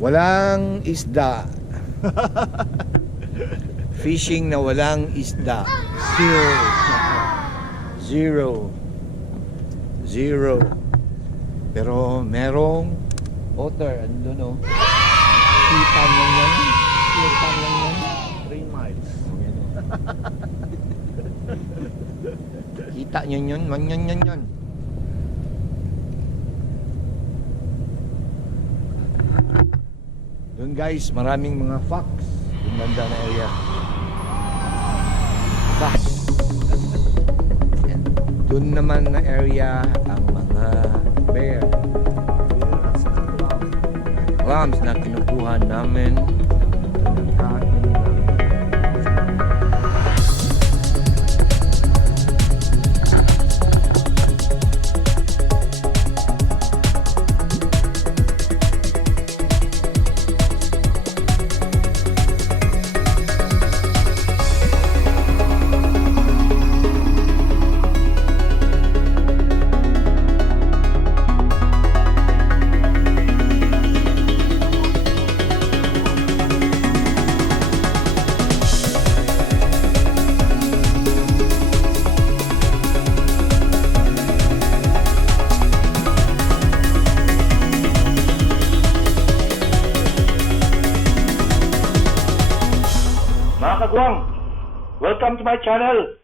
Walang isda. Fishing na walang isda. Zero. Pero merong water. Ano no? Kita nyo yan. 3 miles. Kita nyo yun. Yan. Doon guys, maraming mga fox. Yung banda na area. Fox. Yan. Doon naman na area ang mga bear. Clams na kinukuha namin. Mga kagwang, welcome to my channel.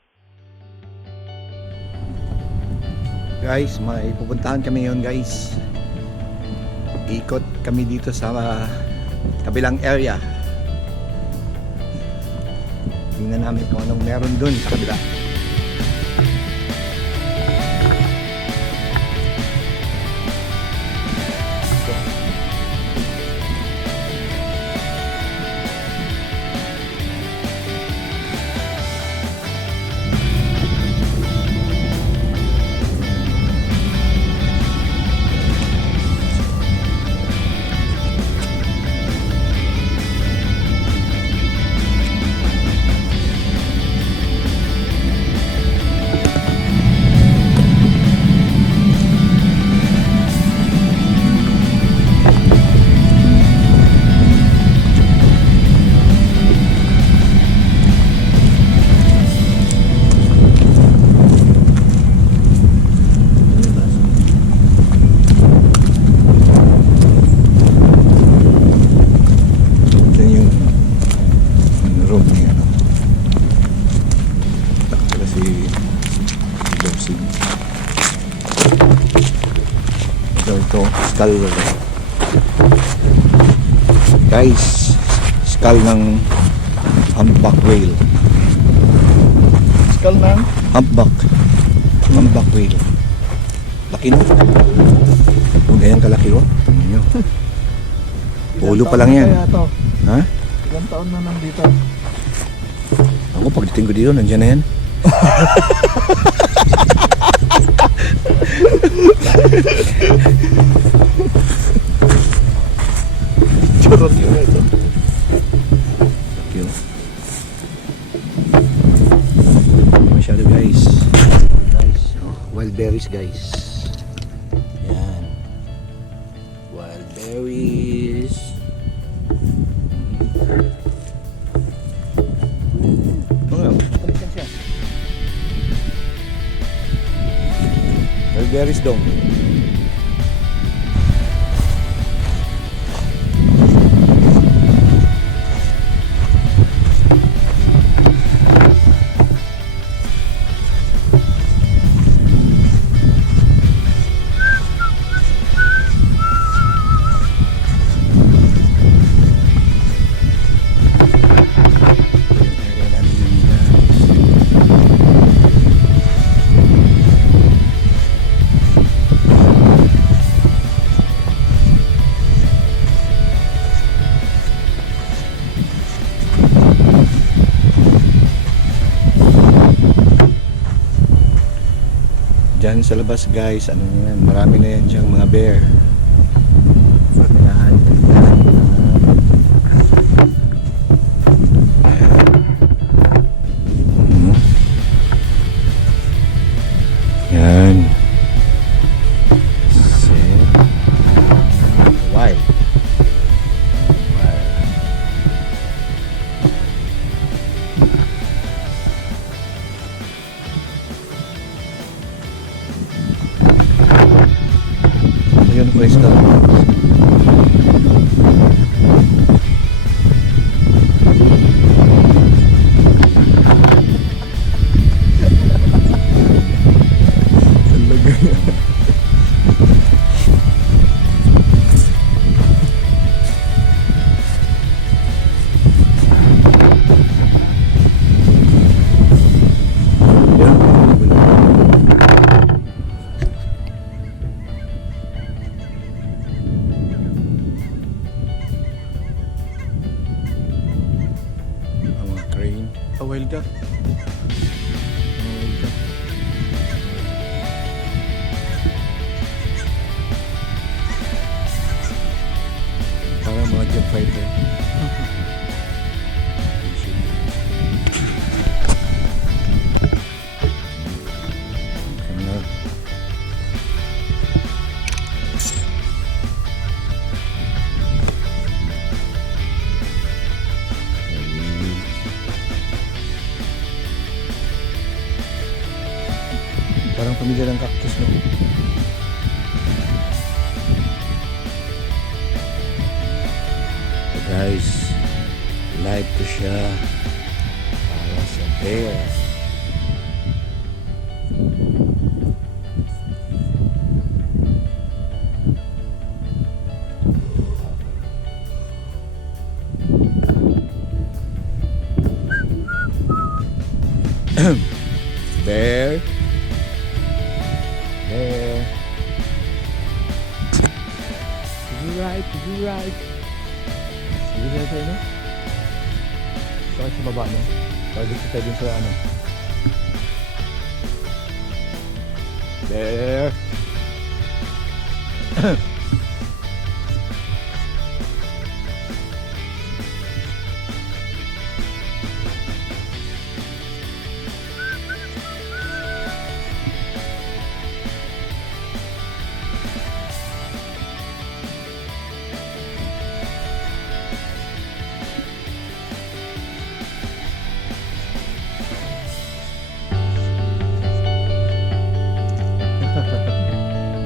Guys, may pupuntahan kami ngayon guys. Ikot kami dito sa kabilang area. Tingnan namin kung anong meron dun sa kabila. Skull guys, skull ng humpback whale. Skull ng Humpback whale. Laki no? Kung ganyan kalaki no? Tingnan nyo. Ulo pa lang yan. Ha? Ilang taon na nandito? Ako pagdating ko dito, nandiyan na yan. Charot yun ito. Thank you. Masyado guys. Wild berries guys. Yan. Wild berries. Wild berries dong. Diyan sa labas guys, ano yan, marami na yan diyang mga bear. Yan. Yan. Wild. Coastal. Talaga. Yan. Ang mga crane. Wild duck. Wild duck. Parang mga jet fighter. Kanal. Parang pamilya ng cactus, no? So guys, live ko siya para sa bear. Bear. Bear. Did you ride? Did you ride? Sige tayo tayo, no? Saan sa baba, no? Pagod tayo dun sa ano. Bear.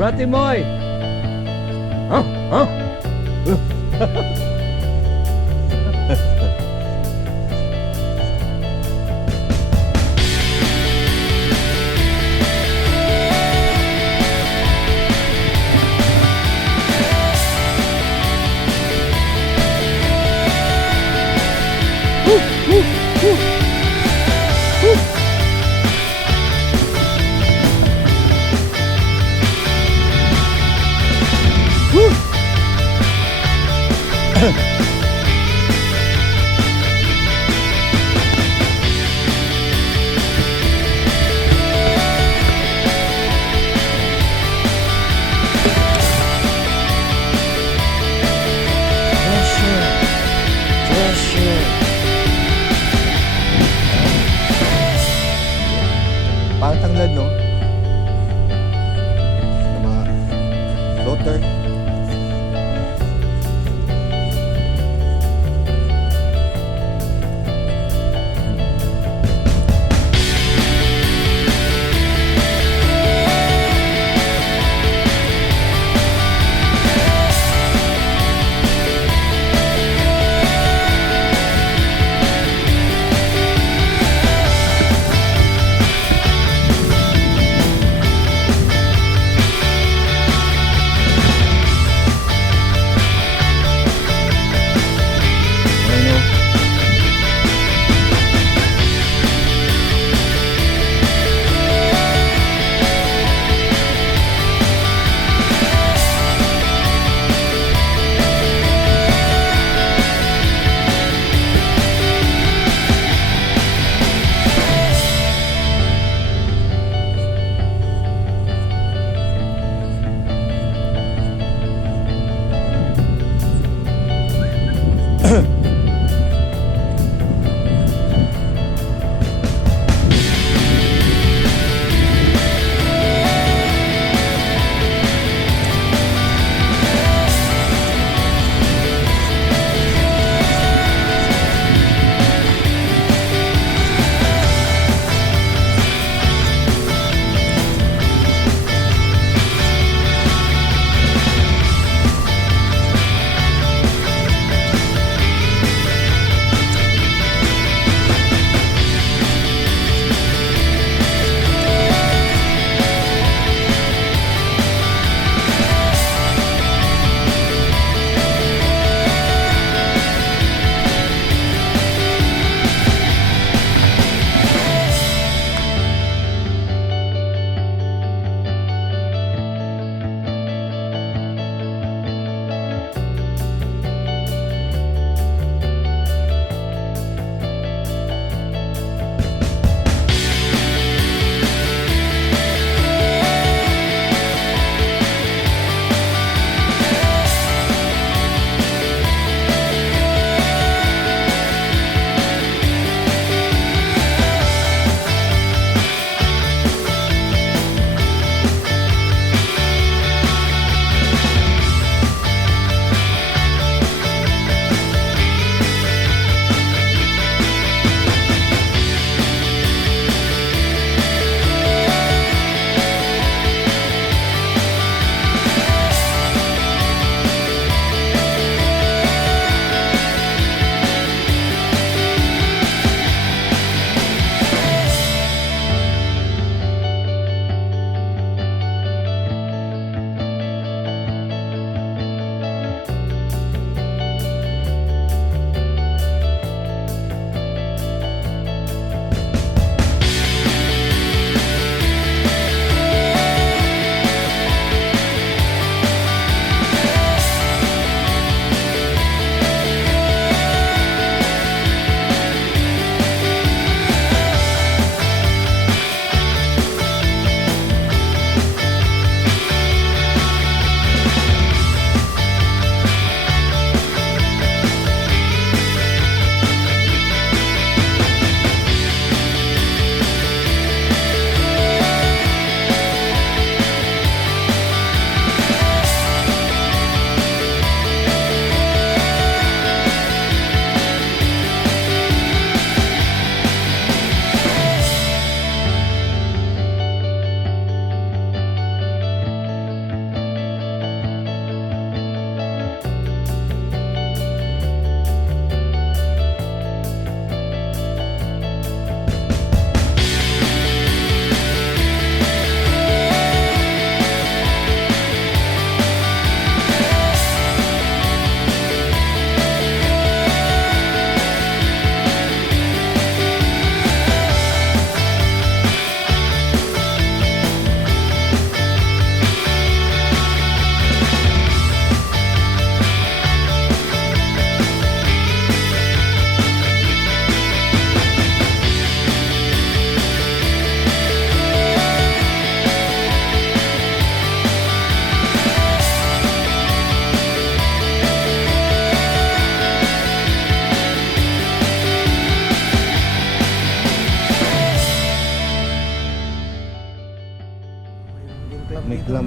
Brati Moy! Huh? Huh? Parang tanglad, no? Na mga floater.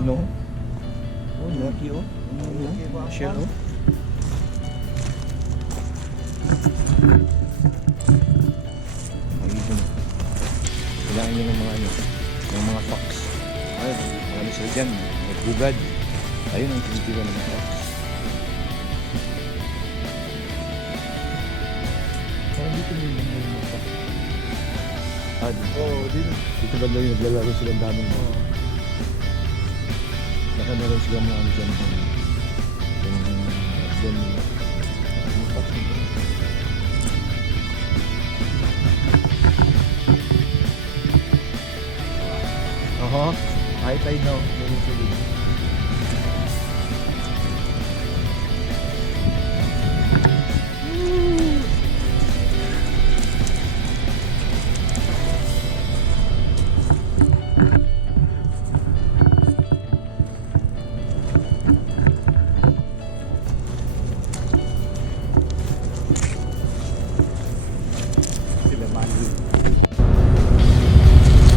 Ayun o. Oh, laki o. Shell o. Ayun. Kailangan nyo ng mga ano, ng mga fox. Ay, mga ano sila dyan, nagbugad. Ayun ang tinitiwa ng mga fox. Parang dito yung mga fox. Oo, dito ba lang yung naglalaro silang daming mo? Baka meron silang mga ano dyan. Yung fox nito. Oho, high tide now.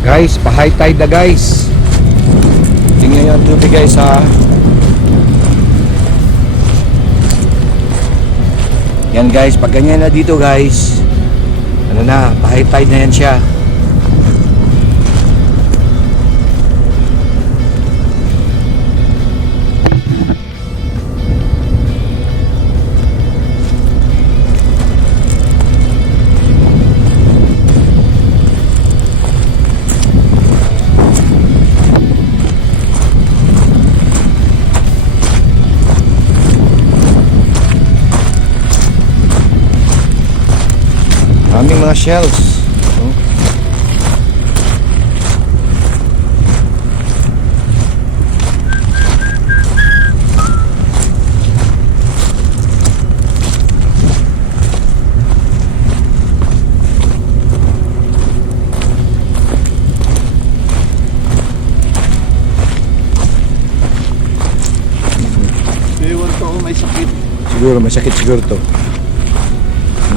Guys, pa-high tide na guys. Tingnan nyo ang tubig guys ha. Yan guys, pag ganyan na dito guys, ano na, pa-high tide na yan siya. Aming mga shells. Oh. Ewan ko kung may sakit. Siguro may sakit siguro to.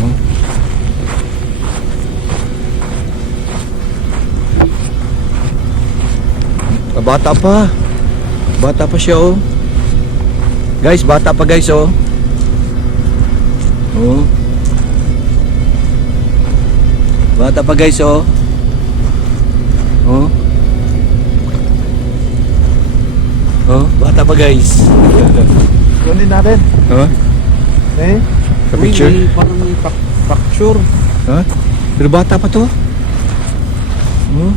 Oh. Bata pa. Bata pa siya oh. Guys, bata pa guys oh. Oh. Bata pa guys oh. Oh. Oh, bata pa guys. Kunin natin. Huh? Eh? Sa picture? Parang may fracture. Huh? Pero bata pa to. Oh.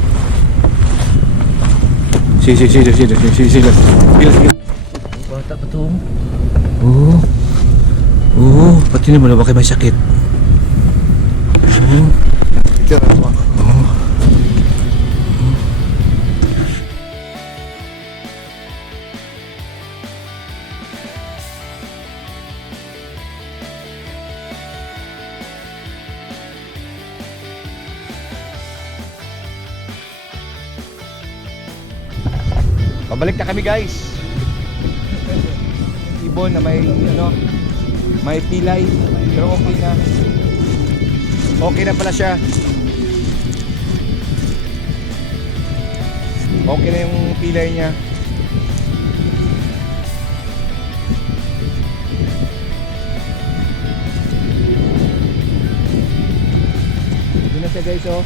Sige. Bata pa to. Oo, pati naman na baka may sakit. Oo. Picture ako. Oo. Pabalik na kami guys. Ibon na may ano, may pilay, pero okay na. Okay na pala siya. Okay na yung pilay niya. Doon na siya guys oh.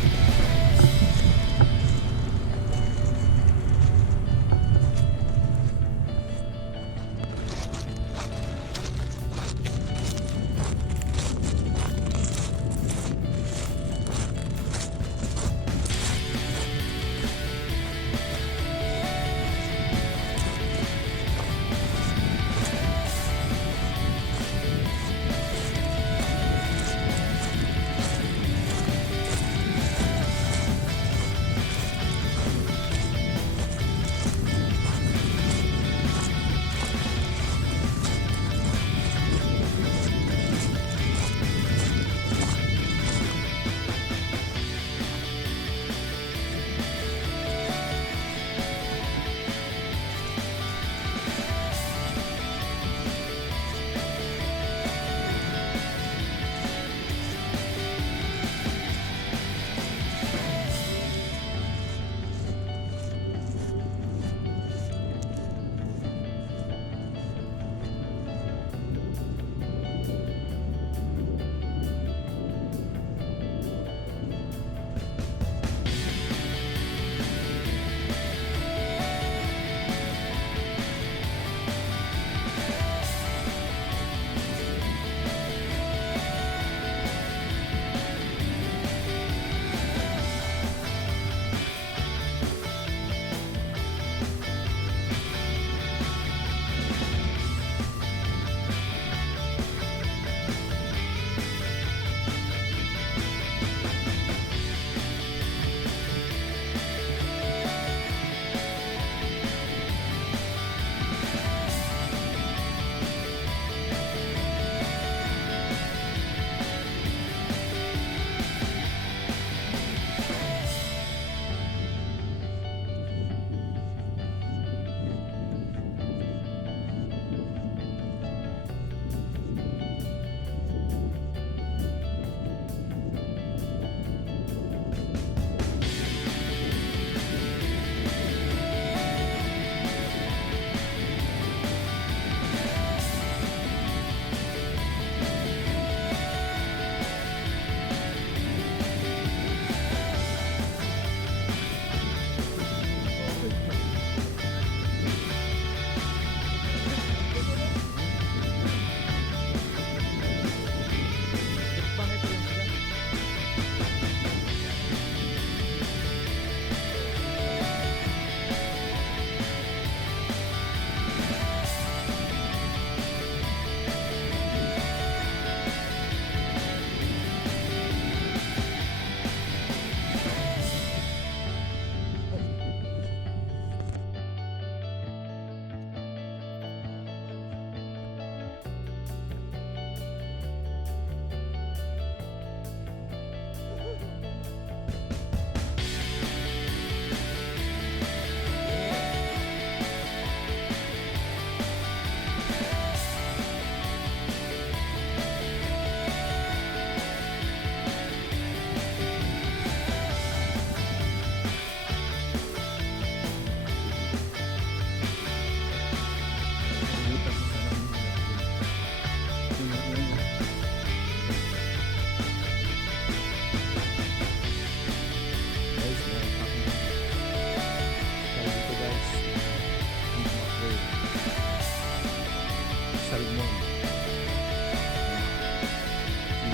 lemon.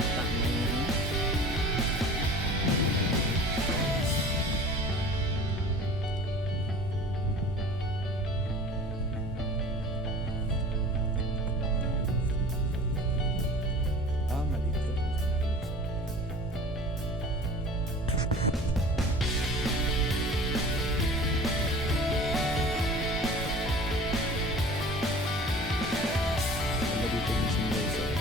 Kita mo yun. Mali ito. Wala dito yung simulator.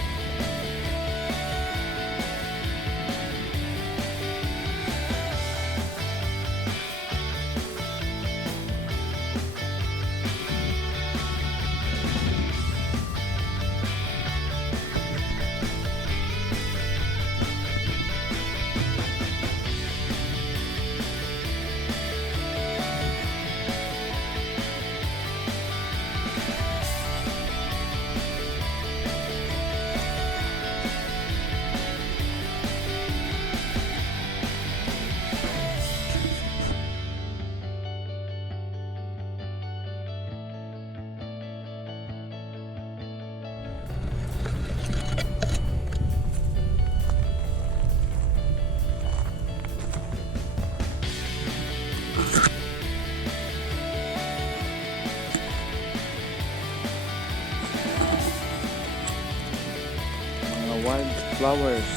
Mga wildflowers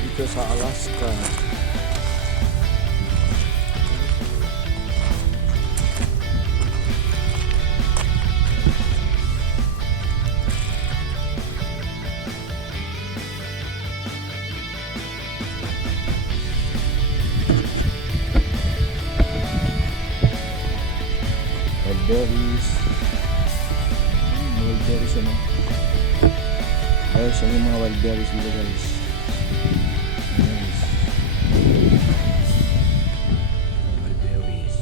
dito sa Alaska. Wildberries. Wildberries ano? Guys, yan yung mga wildberries dito guys. Guys. Wildberries.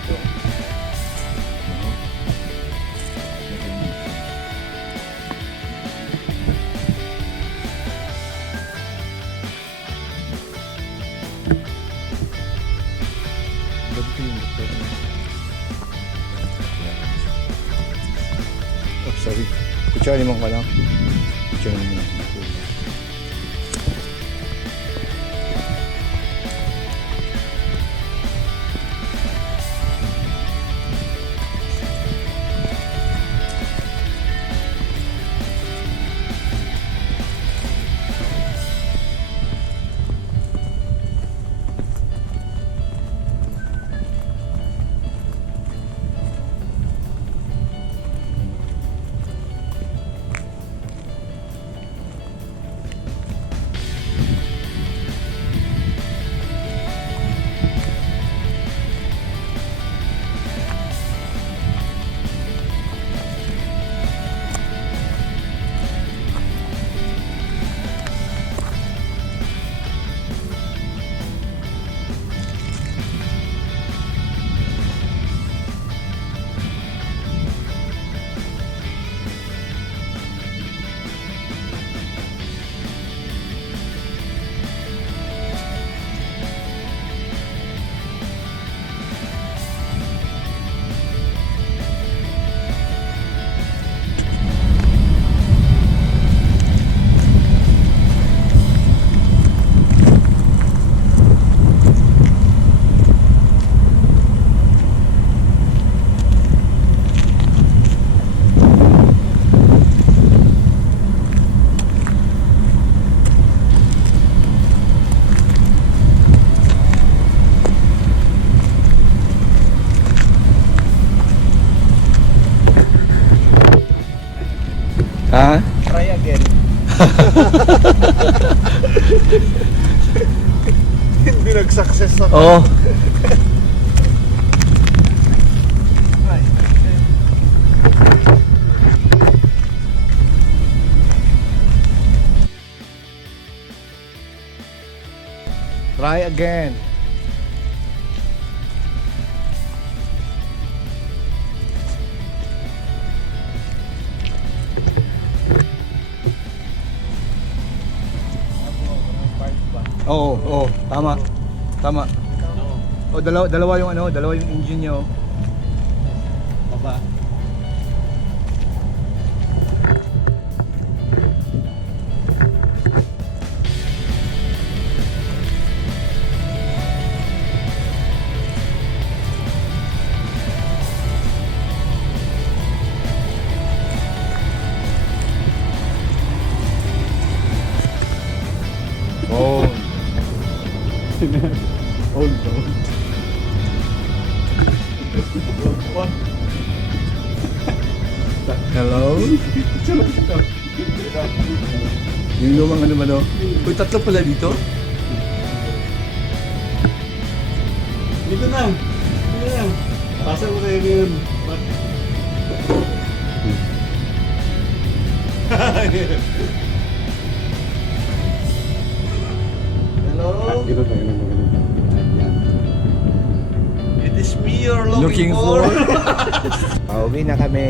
Ito. Oh, sorry. Kutsari mo ka lang. Kutsari mo lang. Ha? Try again. Hindi nag-success ako. Oo. Try again. Oo, oo, tama. Tama. O dalawa yung dalawa yung engine niya. Baba. Oh. Old. Hello? Yung lumang ano ba no? Uy, tatlo pala dito? Dito na. Dito na. Pasa mo tayo yun. Hello? It is me you're looking for. Pauwi na kami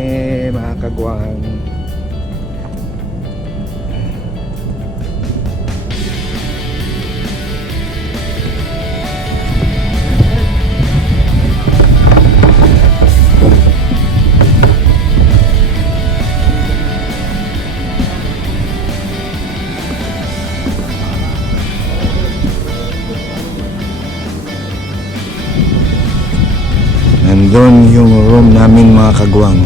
mga kagwang. Nandun yung room namin mga kagwang.